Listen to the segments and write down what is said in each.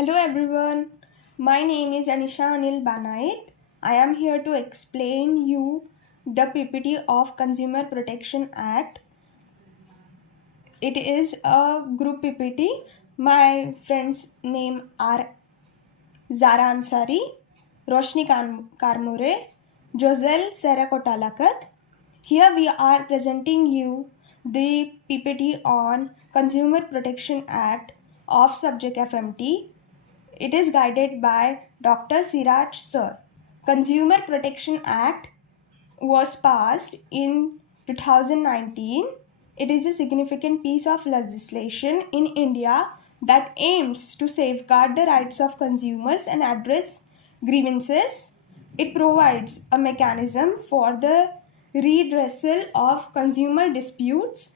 Hello everyone, my name is Anisha Anil Banait. I am here to explain you the PPT of Consumer Protection Act. It is a group PPT. My friends' name are Zara Ansari, Roshni Karmure, Josel Serakotalakat. Here we are presenting you the PPT on Consumer Protection Act of subject FMT. It is guided by Dr. Siraj Sir. Consumer Protection Act was passed in 2019. It is a significant piece of legislation in India that aims to safeguard the rights of consumers and address grievances. It provides a mechanism for the redressal of consumer disputes,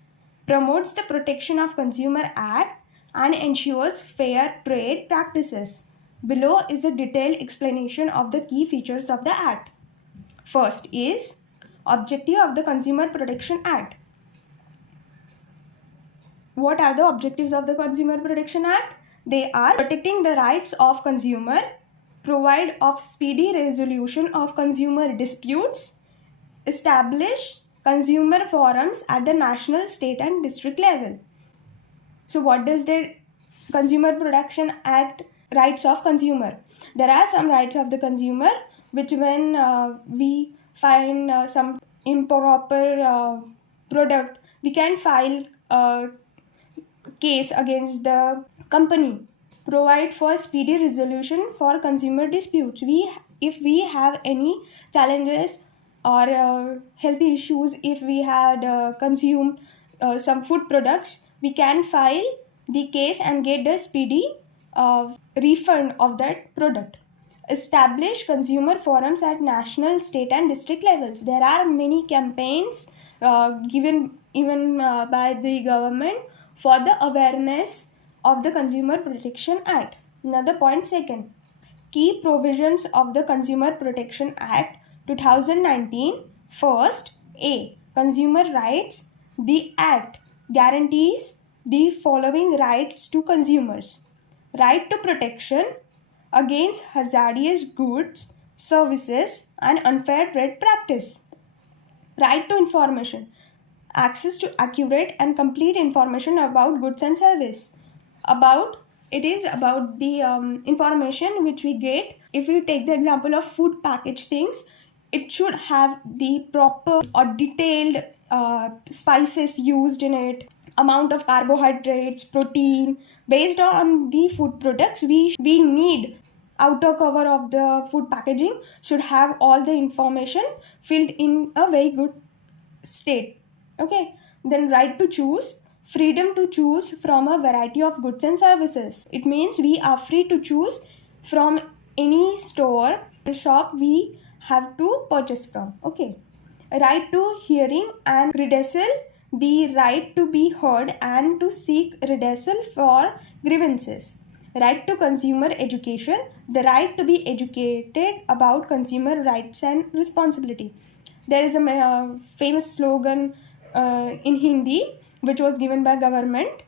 promotes the protection of Consumer Act, and ensures fair trade practices. Below is a detailed explanation of the key features of the Act. First is objective of the Consumer Protection Act. What are the objectives of the Consumer Protection Act? They are protecting the rights of consumer, provide of speedy resolution of consumer disputes, establish consumer forums at the national, state and district level. So what does the Consumer Protection Act rights of consumer? There are some rights of the consumer which when we find some improper product, we can file a case against the company. Provide for speedy resolution for consumer disputes. If we have any challenges or healthy issues, if we had consumed some food products, we can file the case and get the speedy refund of that product. Establish consumer forums at national, state and district levels. There are many campaigns given even by the government for the awareness of the Consumer Protection Act. Another point, second, key provisions of the Consumer Protection Act 2019. First, A. Consumer rights. The Act guarantees the following rights to consumers: right to protection against hazardous goods, services and unfair trade practice. Right to information, access to accurate and complete information about goods and service. It is about the information which we get. If we take the example of food package things, it should have the proper or detailed spices used in it, amount of carbohydrates, protein. Based on the food products, we need outer cover of the food packaging should have all the information filled in a very good state. Okay, then right to choose, freedom to choose from a variety of goods and services. It means we are free to choose from any store, shop we have to purchase from. Okay, right to hearing and redressal, the right to be heard and to seek redressal for grievances. Right to consumer education, the right to be educated about consumer rights and responsibility. There is a famous slogan in Hindi which was given by government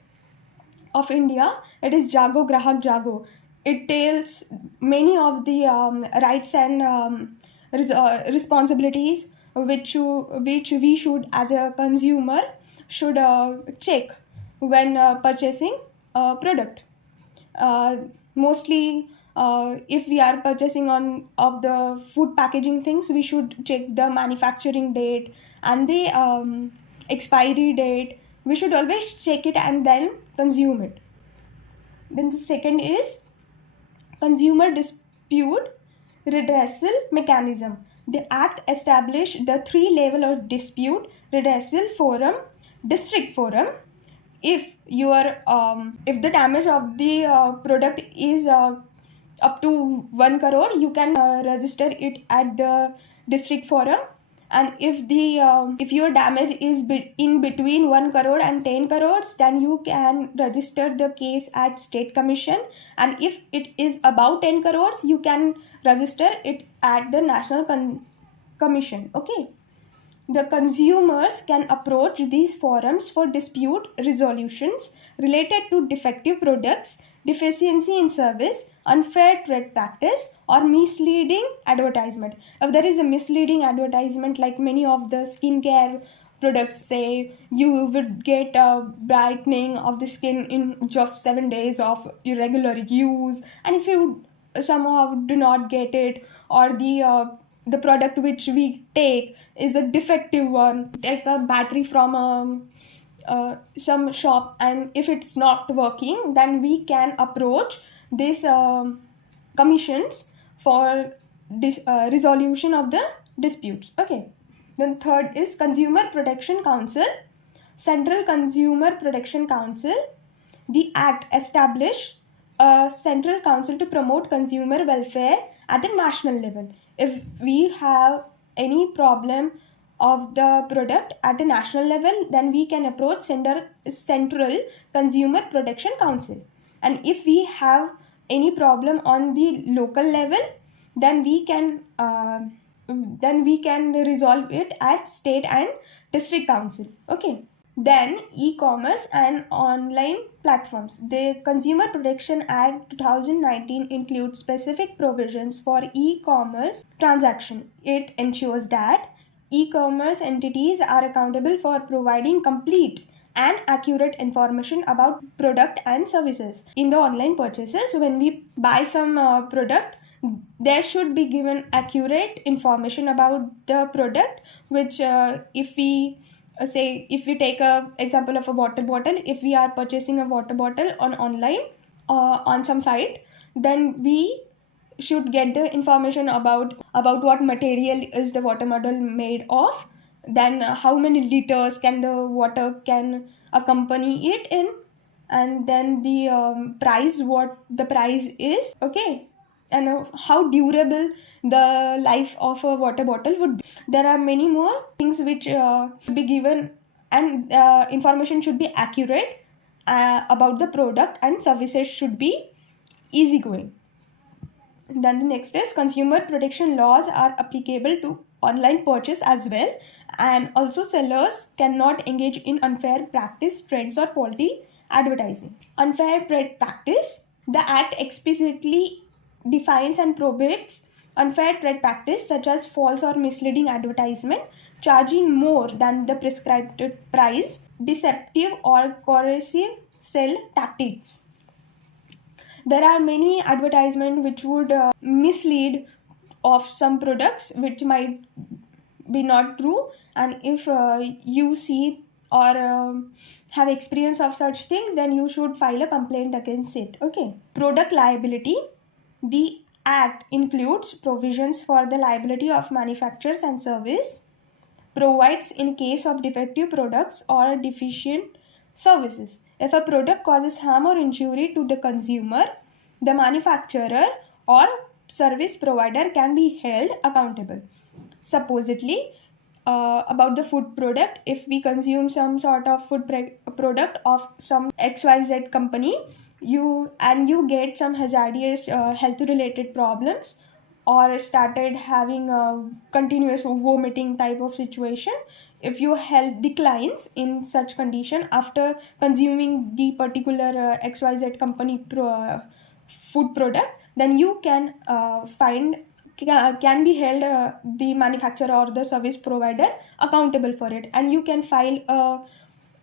of India. It is Jago Grahak Jago. It tells many of the rights and responsibilities which we should as a consumer should check when purchasing a product. Mostly if we are purchasing of the food packaging things, we should check the manufacturing date and the expiry date. We should always check it and then consume it. Then the second is consumer dispute redressal mechanism. The Act established the 3 level of dispute redressal forum: district forum. If the damage of the product is up to 1 crore, you can register it at the district forum. And if your damage is in between 1 crore and 10 crores, then you can register the case at State Commission. And if it is about 10 crores, you can register it at the National Commission. Okay. The consumers can approach these forums for dispute resolutions related to defective products, deficiency in service, unfair trade practice, or misleading advertisement. If there is a misleading advertisement, like many of the skincare products say you would get a brightening of the skin in just 7 days of irregular use, and if you somehow do not get it, or the product which we take is a defective one, take a battery from some shop, and if it's not working, then we can approach this commissions for resolution of the disputes. Okay. Then third is Consumer Protection Council. Central Consumer Protection Council. The Act established a central council to promote consumer welfare at the national level. If we have any problem of the product at the national level, then we can approach Central Consumer Protection Council. And if we have any problem on the local level, then we can resolve it at state and district council. Okay. Then e-commerce and online platforms. The Consumer Protection Act 2019 includes specific provisions for e-commerce transaction. It ensures that e-commerce entities are accountable for providing complete and accurate information about product and services in the online purchases. When we buy some product, there should be given accurate information about the product, which if we take a example of a water bottle, if we are purchasing a water bottle on online on some site, then we should get the information about what material is the water bottle made of, then how many liters can the water can accompany it in, and then the price, what the price is. Okay. And how durable the life of a water bottle would be. There are many more things which should be given, and information should be accurate about the product, and services should be easygoing. Then the next is consumer protection laws are applicable to online purchase as well, and also sellers cannot engage in unfair practice, trends, or faulty advertising. Unfair trade practice. The Act explicitly defines and prohibits unfair trade practice such as false or misleading advertisement, charging more than the prescribed price, deceptive or coercive sell tactics. There are many advertisements which would mislead of some products which might be not true, and if you see or have experience of such things, then you should file a complaint against it. Okay. Product liability. The Act includes provisions for the liability of manufacturers and service, provides in case of defective products or deficient services. If a product causes harm or injury to the consumer, the manufacturer or service provider can be held accountable. Supposedly, about the food product, if we consume some sort of food product of some XYZ company, you get some hazardous health related problems, or started having a continuous vomiting type of situation, if your health declines in such condition after consuming the particular XYZ company food product, then you can be held the manufacturer or the service provider accountable for it, and you can file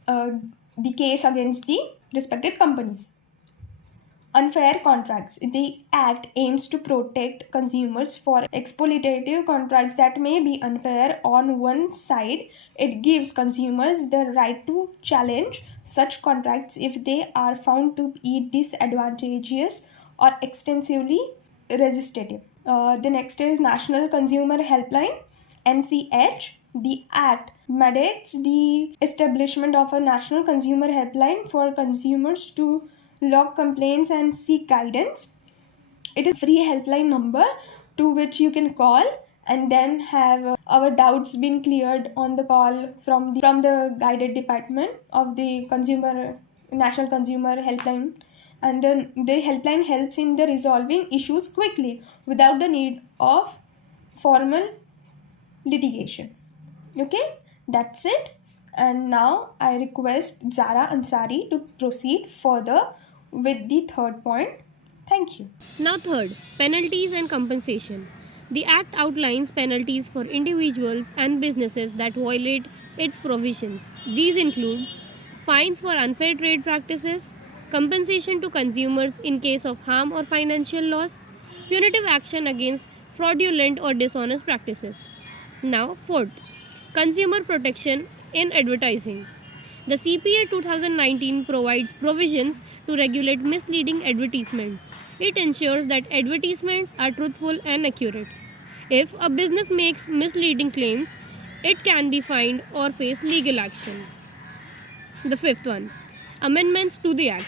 the case against the respected companies. Unfair contracts. The Act aims to protect consumers for exploitative contracts that may be unfair. On one side, it gives consumers the right to challenge such contracts if they are found to be disadvantageous or extensively resistive. The next is National Consumer Helpline, NCH. The Act mandates the establishment of a National Consumer Helpline for consumers to log complaints and seek guidance. It is a free helpline number to which you can call and then have our doubts been cleared on the call from the guided department of the National Consumer Helpline. And then the helpline helps in the resolving issues quickly without the need of formal litigation. Okay, that's it. And now I request Zara Ansari to proceed further with the third point. Thank you. Now third, penalties and compensation. The Act outlines penalties for individuals and businesses that violate its provisions. These include fines for unfair trade practices, compensation to consumers in case of harm or financial loss, punitive action against fraudulent or dishonest practices. Now fourth, consumer protection in advertising. The CPA 2019 provides provisions to regulate misleading advertisements. It ensures that advertisements are truthful and accurate. If a business makes misleading claims, it can be fined or face legal action. The fifth one, amendments to the Act.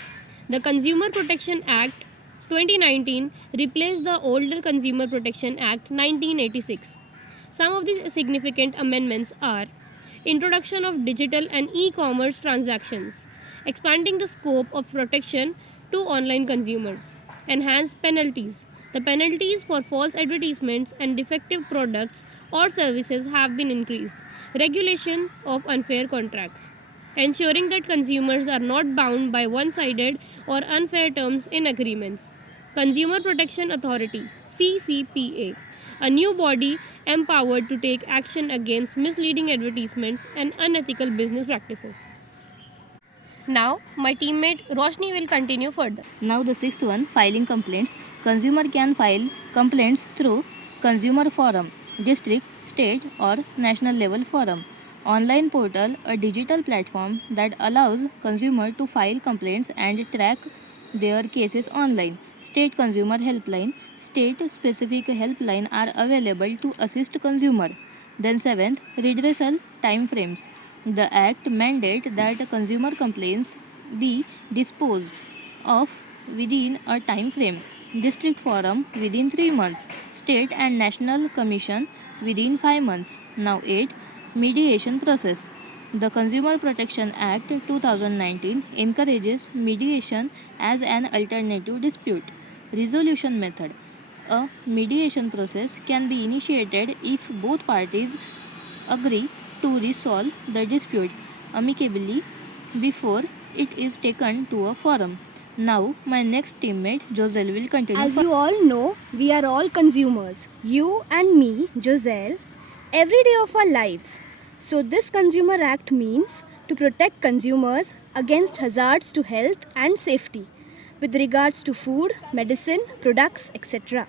The Consumer Protection Act 2019 replaced the older Consumer Protection Act 1986. Some of the significant amendments are introduction of digital and e-commerce transactions, expanding the scope of protection to online consumers, enhanced penalties. The penalties for false advertisements and defective products or services have been increased. Regulation of unfair contracts, ensuring that consumers are not bound by one-sided or unfair terms in agreements. Consumer Protection Authority (CCPA), a new body empowered to take action against misleading advertisements and unethical business practices. Now, my teammate Roshni will continue further. Now the sixth one, filing complaints. Consumer can file complaints through consumer forum, district, state or national level forum. Online portal, a digital platform that allows consumer to file complaints and track their cases online. State consumer helpline. State specific helpline are available to assist consumer. Then seventh, redressal time frames. The Act mandates that consumer complaints be disposed of within a time frame. District forum within 3 months. State and national commission within 5 months. Now 8. Mediation process. The Consumer Protection Act 2019 encourages mediation as an alternative dispute resolution method. A mediation process can be initiated if both parties agree to resolve the dispute amicably before it is taken to a forum. Now, my next teammate Josel will continue. As you all know, we are all consumers. You and me, Josel, every day of our lives. So this Consumer Act means to protect consumers against hazards to health and safety with regards to food, medicine, products, etc.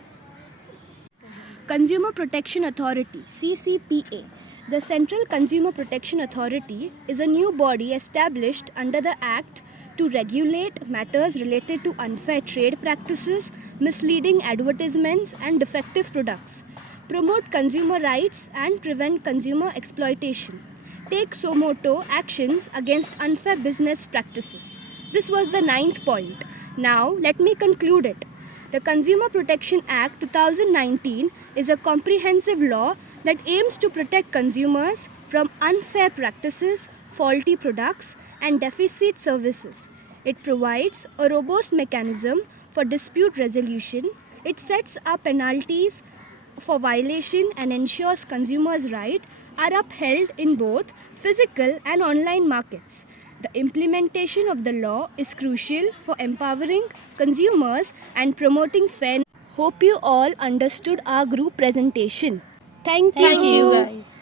Consumer Protection Authority (CCPA). The Central Consumer Protection Authority is a new body established under the Act to regulate matters related to unfair trade practices, misleading advertisements and defective products, promote consumer rights and prevent consumer exploitation, take suo motu actions against unfair business practices. This was the 9th point. Now let me conclude it. The Consumer Protection Act 2019 is a comprehensive law that aims to protect consumers from unfair practices, faulty products, and deficit services. It provides a robust mechanism for dispute resolution. It sets up penalties for violation and ensures consumers' rights are upheld in both physical and online markets. The implementation of the law is crucial for empowering consumers and promoting fairness. Hope you all understood our group presentation. Thank you Thank you guys.